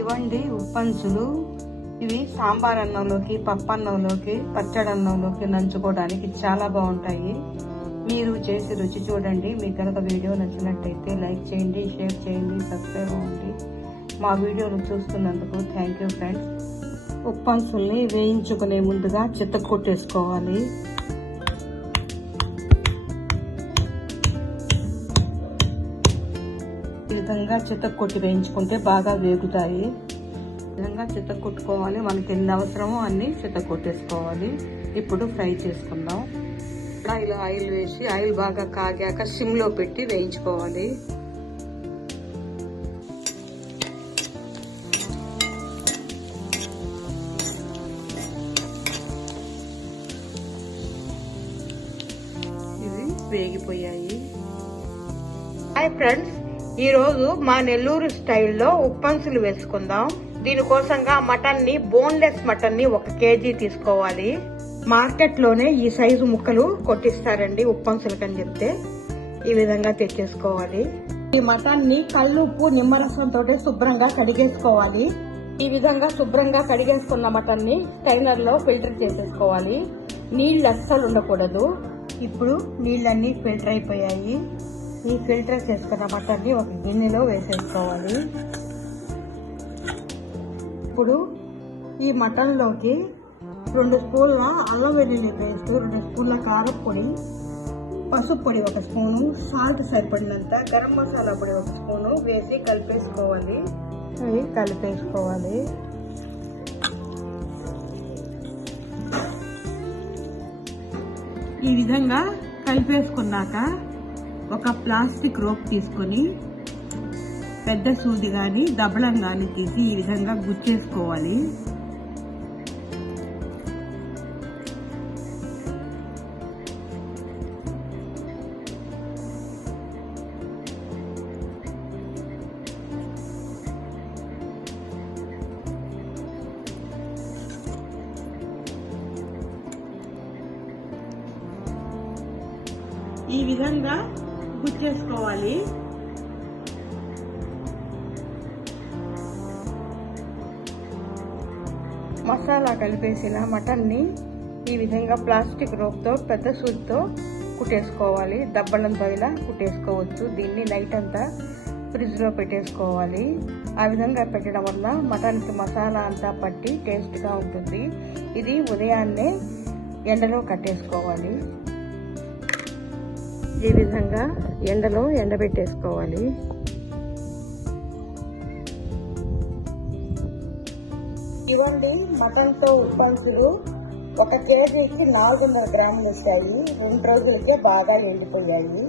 ఇవ్వండి ఉప్పంచులు. ఇవి సాంబార్ అన్నంలోకి, పప్పు అన్నంలోకి, పచ్చడి అన్నంలోకి నంచుకోవడానికి చాలా బాగుంటాయి. మీరు చేసి రుచి చూడండి. మీకు కనుక వీడియో నచ్చినట్టయితే లైక్ చేయండి, షేర్ చేయండి, సబ్స్క్రైబ్ అవ్వండి. మా వీడియోను చూస్తున్నందుకు థ్యాంక్ యూ ఫ్రెండ్స్. ఉప్పంచుల్ని వేయించుకునే ముందుగా చితక్కొట్టేసుకోవాలి. ఈ విధంగా చితక్కొట్టి వేయించుకుంటే బాగా వేగుతాయి. ఈ విధంగా చితక్కొట్టుకోవాలి. మనకి ఎన్ని అవసరమో అన్ని చితక్కొట్టేసుకోవాలి. ఇప్పుడు ఫ్రై చేసుకుందాం. ఇలా ఆయిల్ వేసి ఆయిల్ బాగా కాగాక సిమ్లో పెట్టి వేయించుకోవాలి. ఇవి వేగిపోయాయి. హాయ్ ఫ్రెండ్స్, ఈరోజు మా నెల్లూరు స్టైల్లో ఉప్పంసులు వేసుకుందాం. దీనికోసంగా మటన్ ని, బోన్లెస్ మటన్ ని 1 కేజీ తీసుకోవాలి. మార్కెట్ లోనే ఈ సైజు ముక్కలు కొట్టిస్తారండి ఉప్పంసులకని చెప్తే. ఈ విధంగా తెచ్చేసుకోవాలి. ఈ మటన్ ని కల్లుప్పు, నిమ్మరసం తోటి శుభ్రంగా కడిగేసుకోవాలి. ఈ విధంగా శుభ్రంగా కడిగేసుకున్న మటన్ ని స్టైనర్ లో ఫిల్టర్ చేసేసుకోవాలి. నీళ్లు అస్సలు ఉండకూడదు. ఇప్పుడు నీళ్ళన్నీ ఫిల్టర్ అయిపోయాయి. ఈ ఫిల్టర్ చేసుకున్న మటన్ ని ఒక గిన్నెలో వేసేసుకోవాలి. ఇప్పుడు ఈ మటన్ లోకి 2 స్పూన్ల అల్లం వెల్లుల్లి పేస్ట్, 2 స్పూన్ల కారం పొడి, పసుపు పొడి 1 స్పూను, సాల్ట్ సరిపడినంత, గరం మసాలా పొడి 1 స్పూను వేసి కలిపేసుకోవాలి. ఇవి కలిపేసుకోవాలి. ఈ విధంగా కలిపేసుకున్నాక ఒక ప్లాస్టిక్ రోప్ తీసుకొని పెద్ద సూది కానీ దబ్బలం కానీ తీసి ఈ విధంగా గుచ్చేసుకోవాలి. ఈ విధంగా గుచ్చేసుకోవాలి. మసాలా కలిపేసిన మటన్ ని ఈ విధంగా ప్లాస్టిక్ రోప్ తో పెద్ద సూదితో కుట్టేసుకోవాలి. దబ్బలంతో ఇలా కుట్టేసుకోవచ్చు. దీన్ని నైట్ అంతా ఫ్రిడ్జ్ లో పెట్టేసుకోవాలి. ఆ విధంగా పెట్టడం వల్ల మటన్ కి మసాలా అంతా పట్టి టేస్ట్ గా ఉంటుంది. ఇది ఉదయాన్నే ఎండలో కట్టేసుకోవాలి. ఈ విధంగా ఎండలో ఎండబెట్టేసుకోవాలి. ఇవ్వండి మటన్ తో ఉప్పంచులు. 1 కేజీకి 400 గ్రాములు వచ్చాయి. 2 రోజులకే బాగా ఎండిపోయాయి.